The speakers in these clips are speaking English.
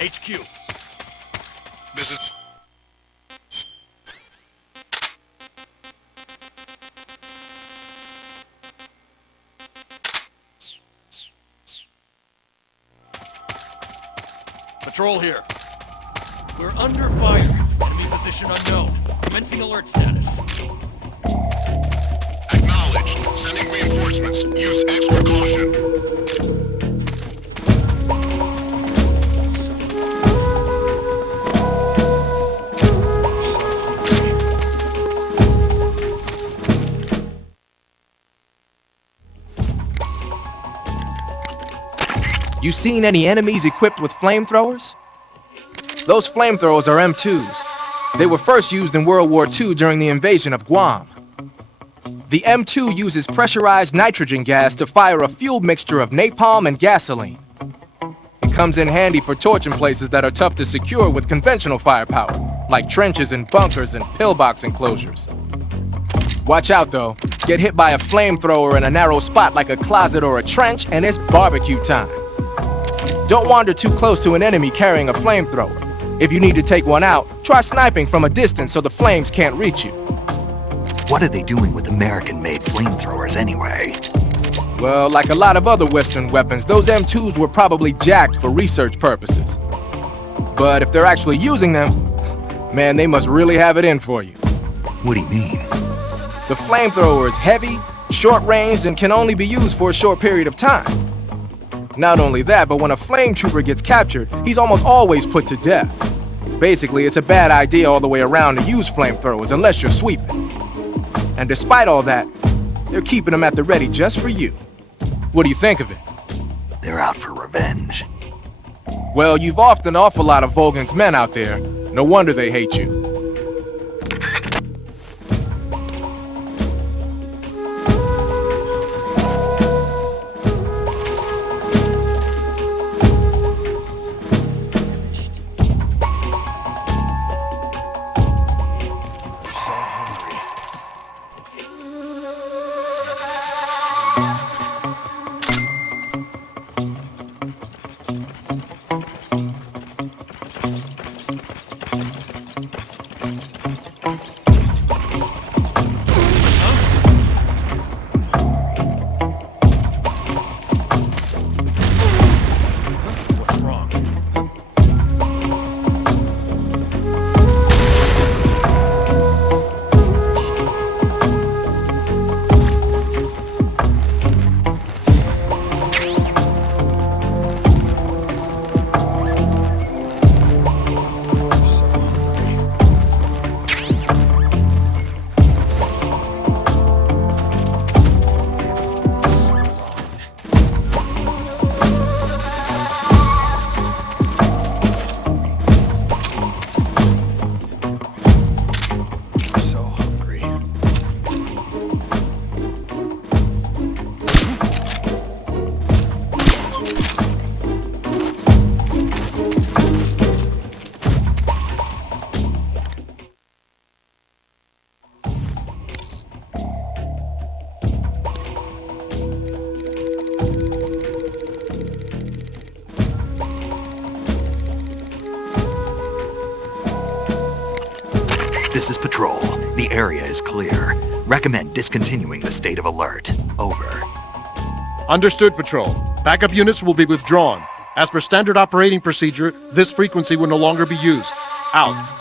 HQ. This is... Patrol here. We're under fire. Enemy position unknown. Commencing alert status. Acknowledged. Sending reinforcements. Use extra caution. You seen any enemies equipped with flamethrowers? Those flamethrowers are M2s. They were first used in World War II during the invasion of Guam. The M2 uses pressurized nitrogen gas to fire a fuel mixture of napalm and gasoline. It comes in handy for torching places that are tough to secure with conventional firepower, like trenches and bunkers and pillbox enclosures. Watch out though, get hit by a flamethrower in a narrow spot like a closet or a trench and it's barbecue time. Don't wander too close to an enemy carrying a flamethrower. If you need to take one out, try sniping from a distance so the flames can't reach you. What are they doing with American-made flamethrowers anyway? Well, like a lot of other Western weapons, those M2s were probably jacked for research purposes. But if they're actually using them, man, they must really have it in for you. What do you mean? The flamethrower is heavy, short-ranged, and can only be used for a short period of time. Not only that, but when a flame trooper gets captured, he's almost always put to death. Basically, it's a bad idea all the way around to use flamethrowers unless you're sweeping. And despite all that, they're keeping them at the ready just for you. What do you think of it? They're out for revenge. Well, you've offed an awful lot of Volgan's men out there. No wonder they hate you. This is Patrol. The area is clear. Recommend discontinuing the state of alert. Over. Understood, Patrol. Backup units will be withdrawn. As per standard operating procedure, this frequency will no longer be used. Out.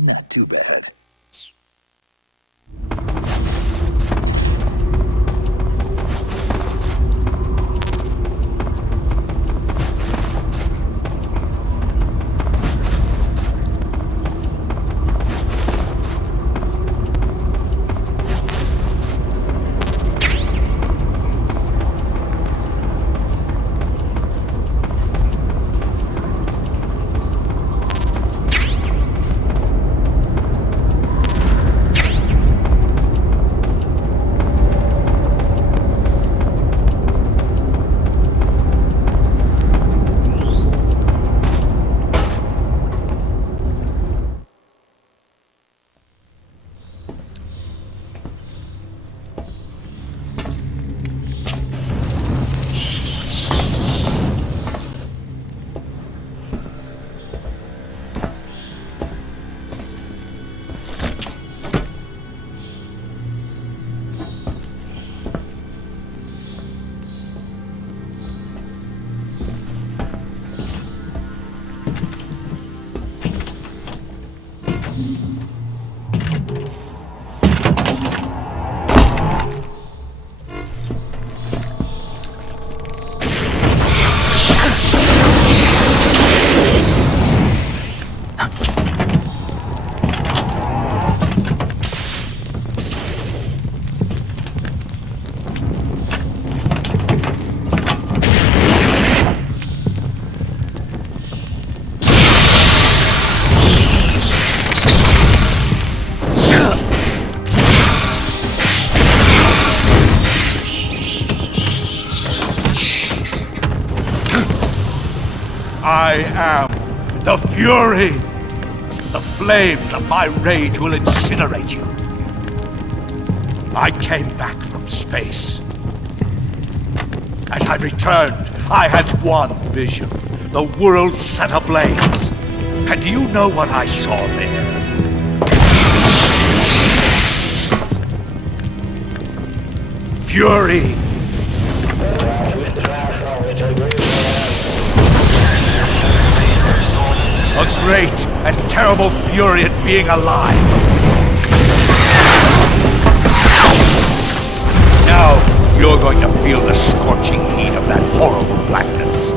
Not too bad. I am the Fury! The flames of my rage will incinerate you. I came back from space. As I returned, I had one vision. The world set ablaze. And do you know what I saw there? Fury! A great and terrible fury at being alive. Now, you're going to feel the scorching heat of that horrible blackness.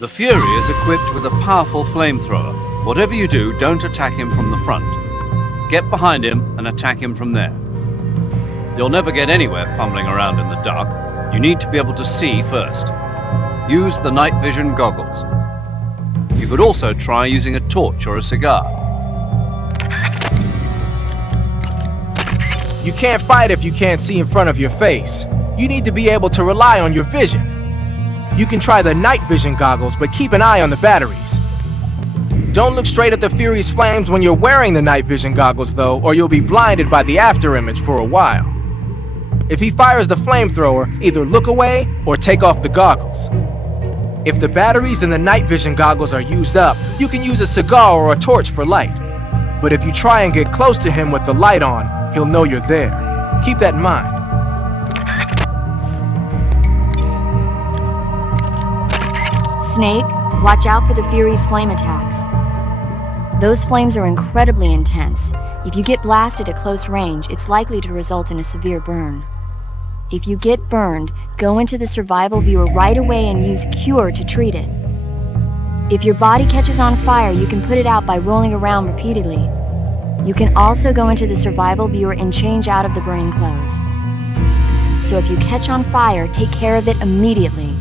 The Fury is equipped with a powerful flamethrower. Whatever you do, don't attack him from the front. Get behind him and attack him from there. You'll never get anywhere fumbling around in the dark. You need to be able to see first. Use the night vision goggles. You could also try using a torch or a cigar. You can't fight if you can't see in front of your face. You need to be able to rely on your vision. You can try the night vision goggles, but keep an eye on the batteries. Don't look straight at the Fury's flames when you're wearing the night vision goggles though, or you'll be blinded by the afterimage for a while. If he fires the flamethrower, either look away or take off the goggles. If the batteries in the night vision goggles are used up, you can use a cigar or a torch for light. But if you try and get close to him with the light on, he'll know you're there. Keep that in mind. Snake, watch out for the Fury's flame attacks. Those flames are incredibly intense. If you get blasted at close range, it's likely to result in a severe burn. If you get burned, go into the survival viewer right away and use Cure to treat it. If your body catches on fire, you can put it out by rolling around repeatedly. You can also go into the survival viewer and change out of the burning clothes. So if you catch on fire, take care of it immediately.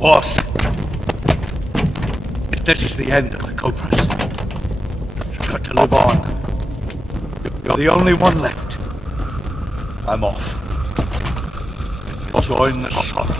Boss, if this is the end of the Cobras, you've got to live on. You're the only one left. I'm off. Join the sun.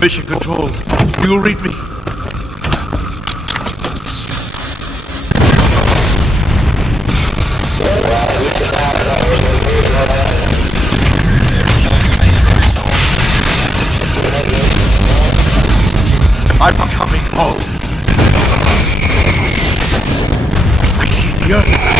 Mission Control, do you read me? I'm coming home. I see the Earth.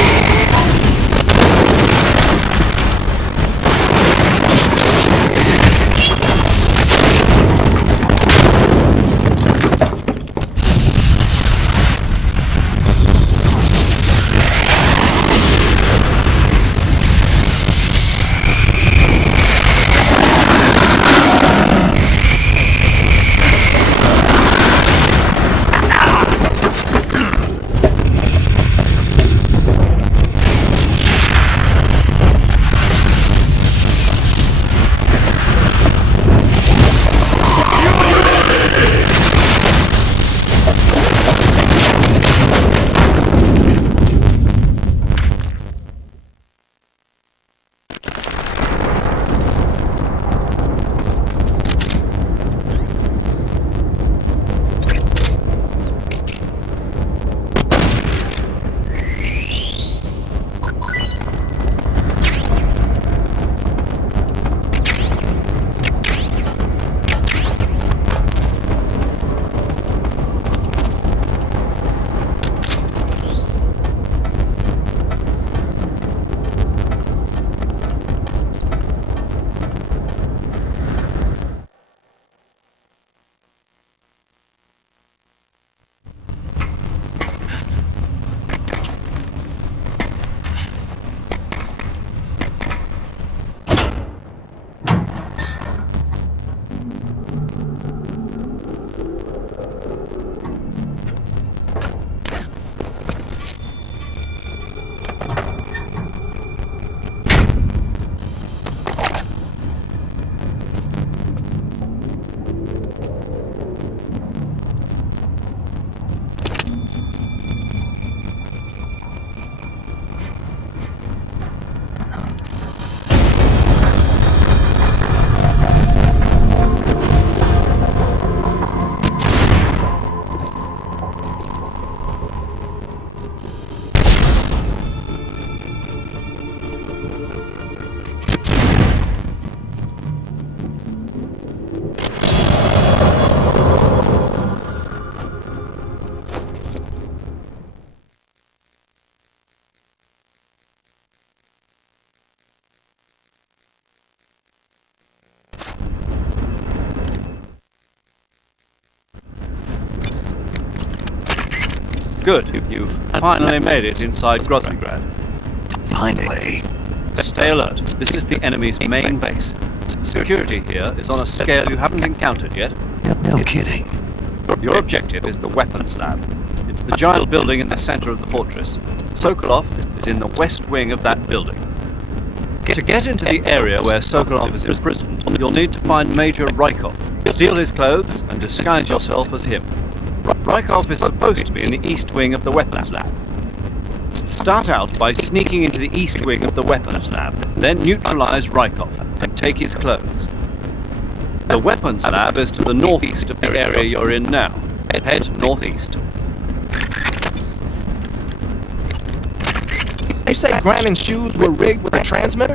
Good. You've finally made it inside Groznygrad. Finally. Stay alert. This is the enemy's main base. The security here is on a scale you haven't encountered yet. No kidding. Your objective is the weapons lab. It's the giant building in the center of the fortress. Sokolov is in the west wing of that building. To get into the area where Sokolov is imprisoned, you'll need to find Major Rykov, steal his clothes, and disguise yourself as him. Rykov is supposed to be in the east wing of the weapons lab. Start out by sneaking into the east wing of the weapons lab, then neutralize Rykov and take his clothes. The weapons lab is to the northeast of the area you're in now. Head northeast. You say Grannon's shoes were rigged with a transmitter?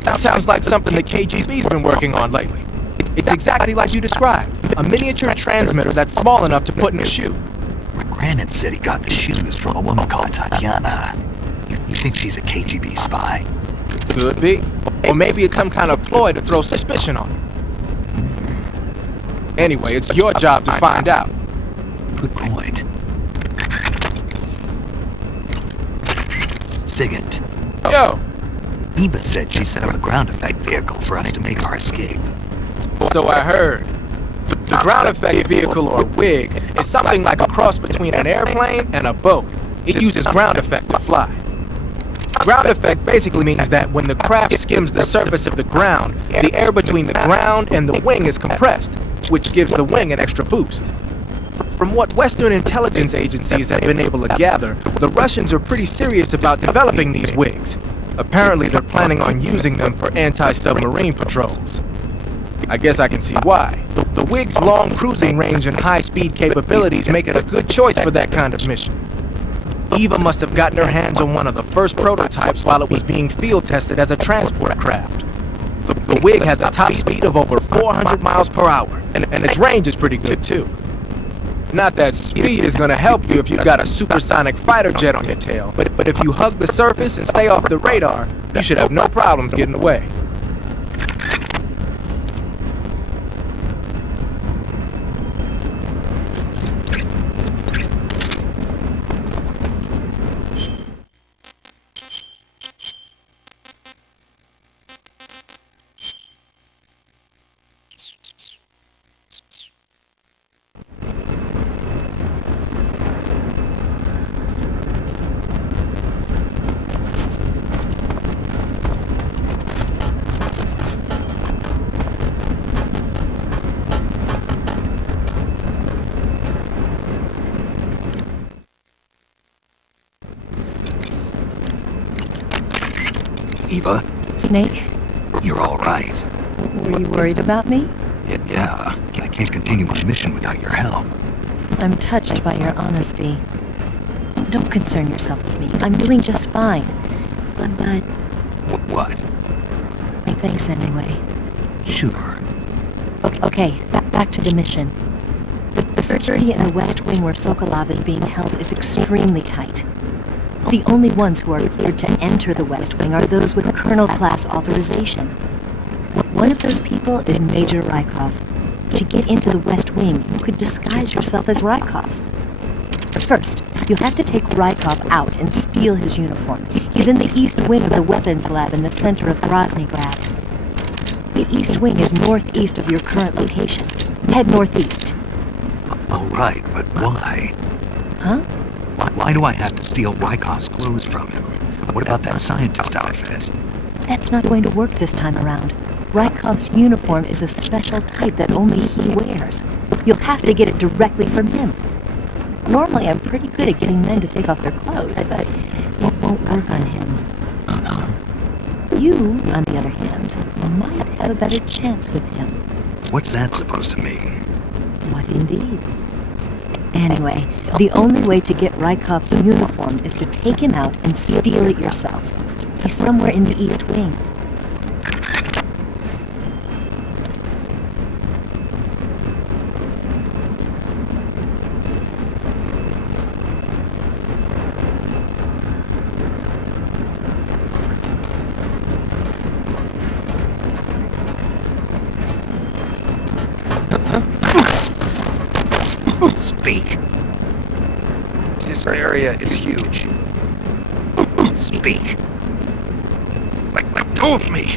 That sounds like something the KGB's been working on lately. It's exactly like you described. A miniature transmitter that's small enough to put in a shoe. Grannon said he got the shoes from a woman called Tatiana. You think she's a KGB spy? Could be. Or maybe it's some kind of ploy to throw suspicion on him. Anyway, it's your job to find out. Good point. Sigint. Yo! Eva said she set up a ground effect vehicle for us to make our escape. So I heard. The ground effect vehicle, or WIG, is something like a cross between an airplane and a boat. It uses ground effect to fly. Ground effect basically means that when the craft skims the surface of the ground, the air between the ground and the wing is compressed, which gives the wing an extra boost. From what Western intelligence agencies have been able to gather, the Russians are pretty serious about developing these WIGs. Apparently they're planning on using them for anti-submarine patrols. I guess I can see why. The WIG's long cruising range and high-speed capabilities make it a good choice for that kind of mission. Eva must have gotten her hands on one of the first prototypes while it was being field tested as a transport craft. The WIG has a top speed of over 400 miles per hour, and its range is pretty good too. Not that speed is gonna help you if you've got a supersonic fighter jet on your tail, but if you hug the surface and stay off the radar, you should have no problems getting away. Eva, Snake, you're all right. were you worried about me? Yeah, I can't continue my mission without your help. I'm touched by your honesty. Don't concern yourself with me. I'm doing just fine. But What? thanks anyway. Sure. Okay, back to the mission. The security in the West Wing where Sokolov is being held is extremely tight. The only ones who are cleared to enter the West Wing are those with Colonel-class authorization. One of those people is Major Rykov. To get into the West Wing, you could disguise yourself as Rykov. First, you'll have to take Rykov out and steal his uniform. He's in the East Wing of the weapons lab in the center of Groznygrad. The East Wing is northeast of your current location. Head northeast. All right, but why? Huh? Why do I have to steal Rykov's clothes from him? What about that scientist outfit? That's not going to work this time around. Rykov's uniform is a special type that only he wears. You'll have to get it directly from him. Normally, I'm pretty good at getting men to take off their clothes, but it won't work on him. You, on the other hand, might have a better chance with him. What's that supposed to mean? What indeed? Anyway, the only way to get Rykov's uniform is to take him out and steal it yourself. He's somewhere in the East Wing. Speak. This area is huge. Speak. Let go of me!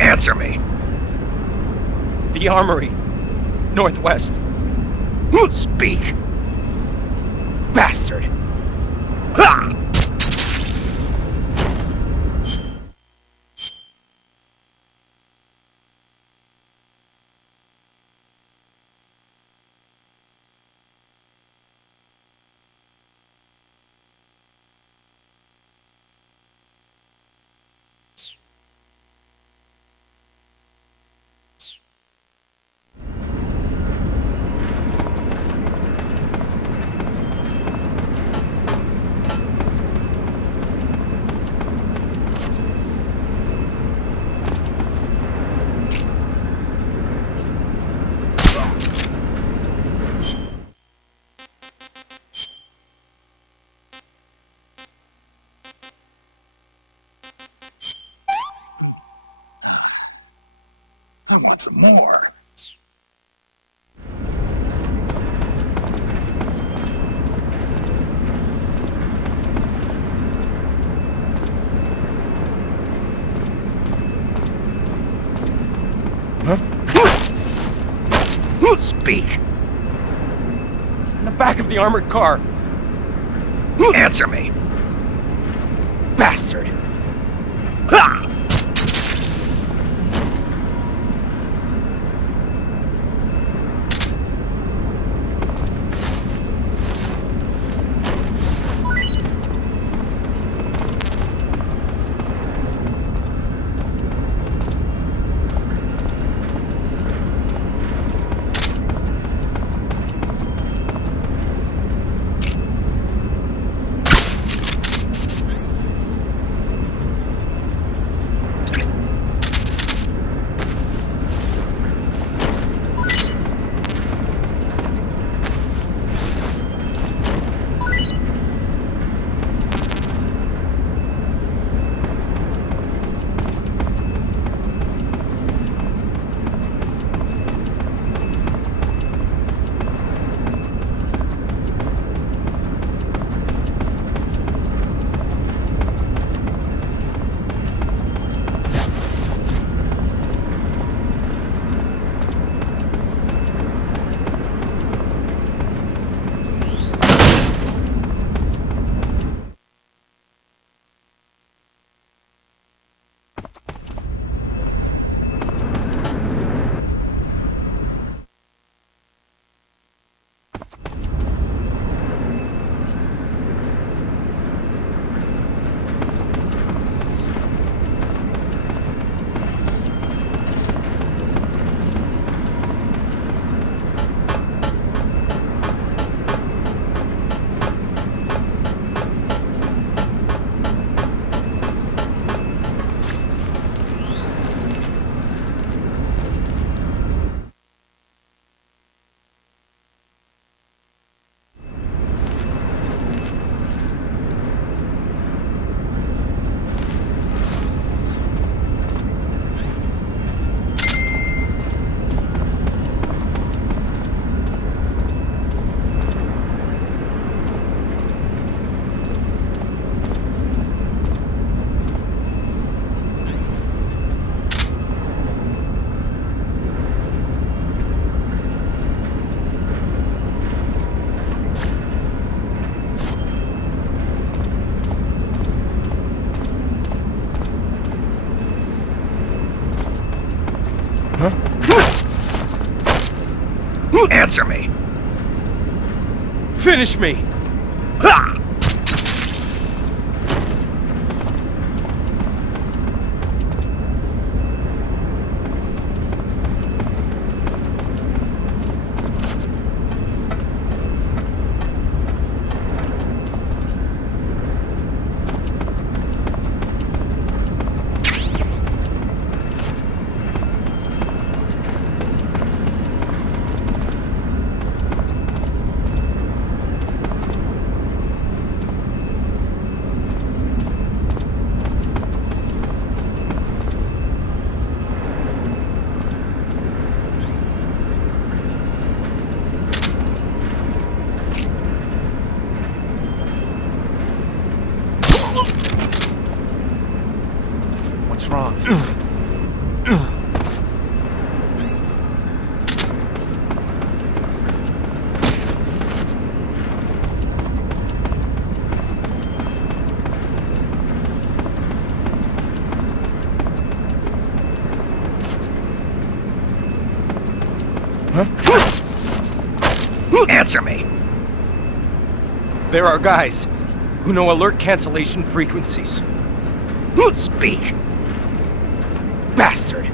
Answer me! The armory. Northwest. Speak! Bastard! Ha! I want some more. Speak. In the back of the armored car. Answer me. Bastard! Answer me. Finish me! What's wrong? Answer me. There are guys who know alert cancellation frequencies. Speak. Bastard!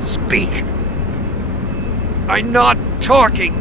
Speak. I'm not talking.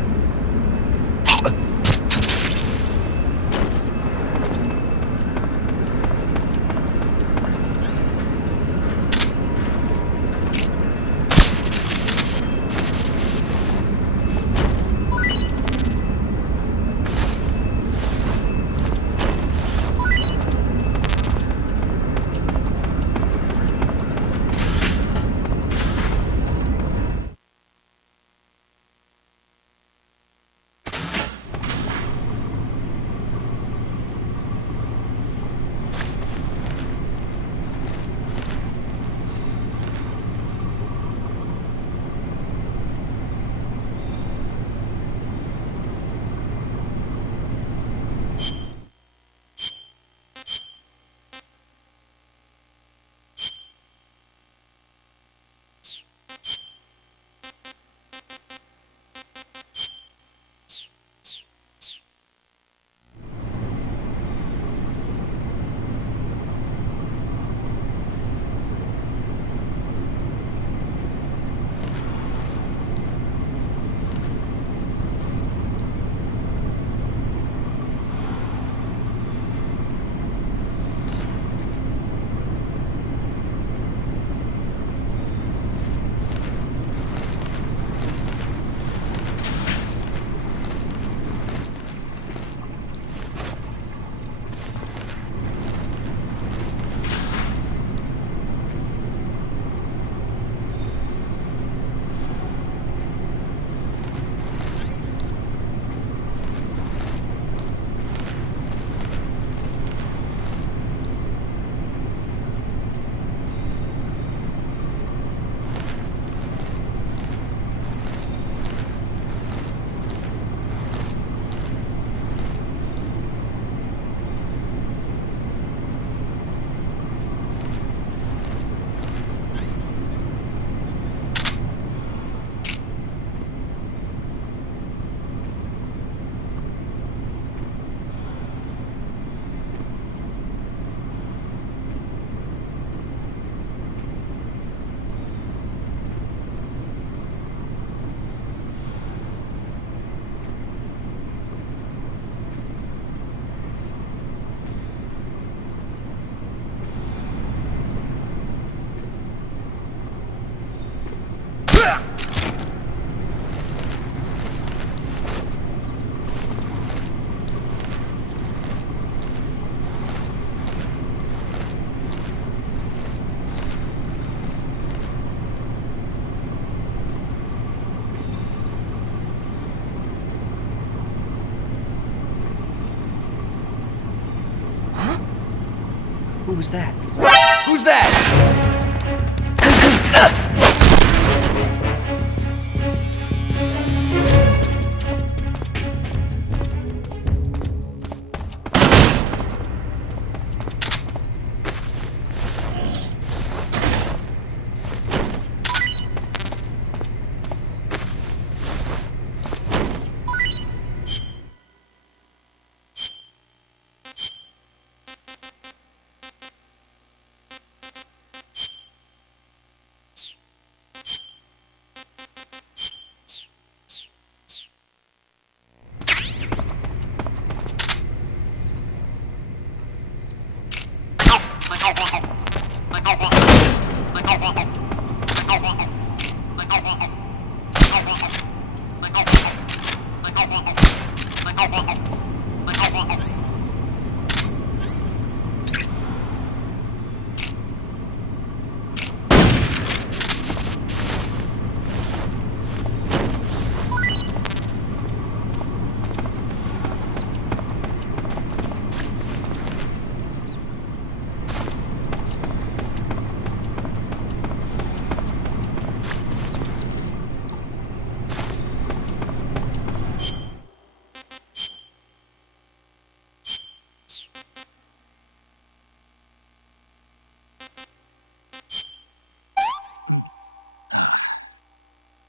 Who was that? Who's that?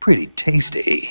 Pretty tasty.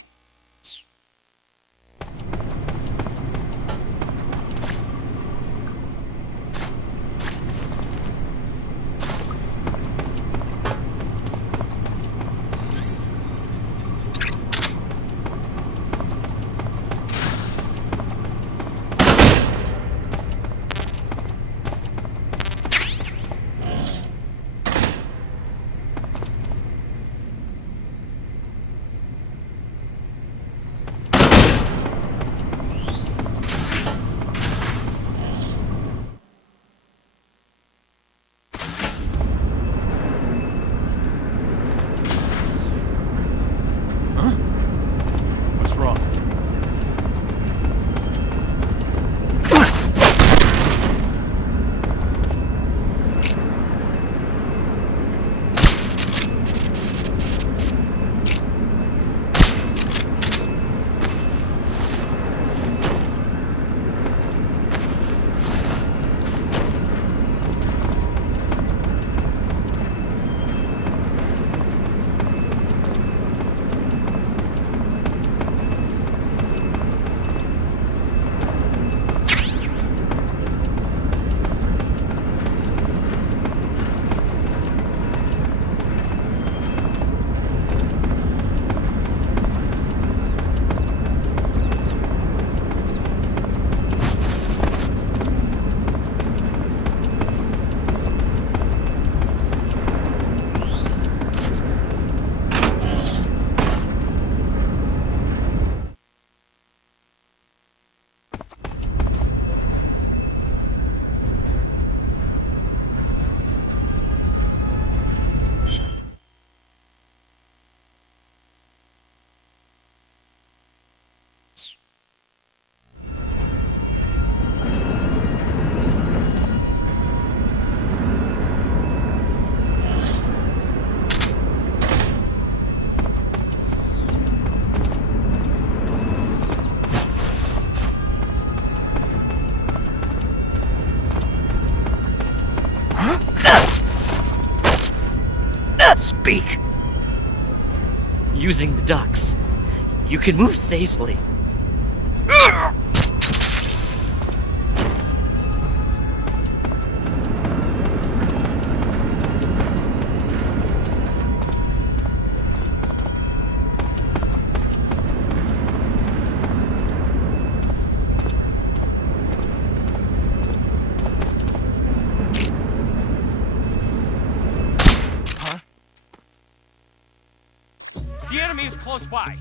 Speak. Using the ducts, you can move safely. The enemy is close by.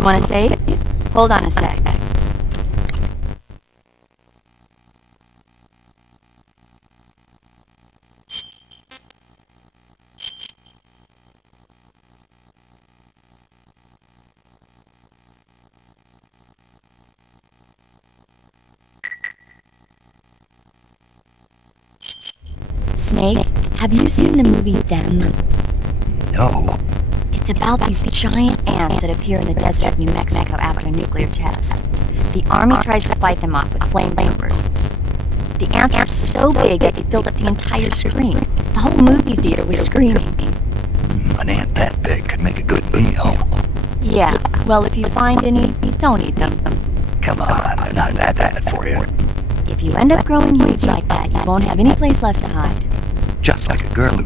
You want to save? Hold on a sec. Snake, have you seen the movie Them? No. It's about these giant ants that appear in the desert of New Mexico after a nuclear test. The army tries to fight them off with flamethrowers. The ants are so big that they filled up the entire screen. The whole movie theater was screaming. An ant that big could make a good meal. Yeah, well, if you find any, don't eat them. Come on, not that bad for you. If you end up growing huge like that, you won't have any place left to hide. Just like a girl who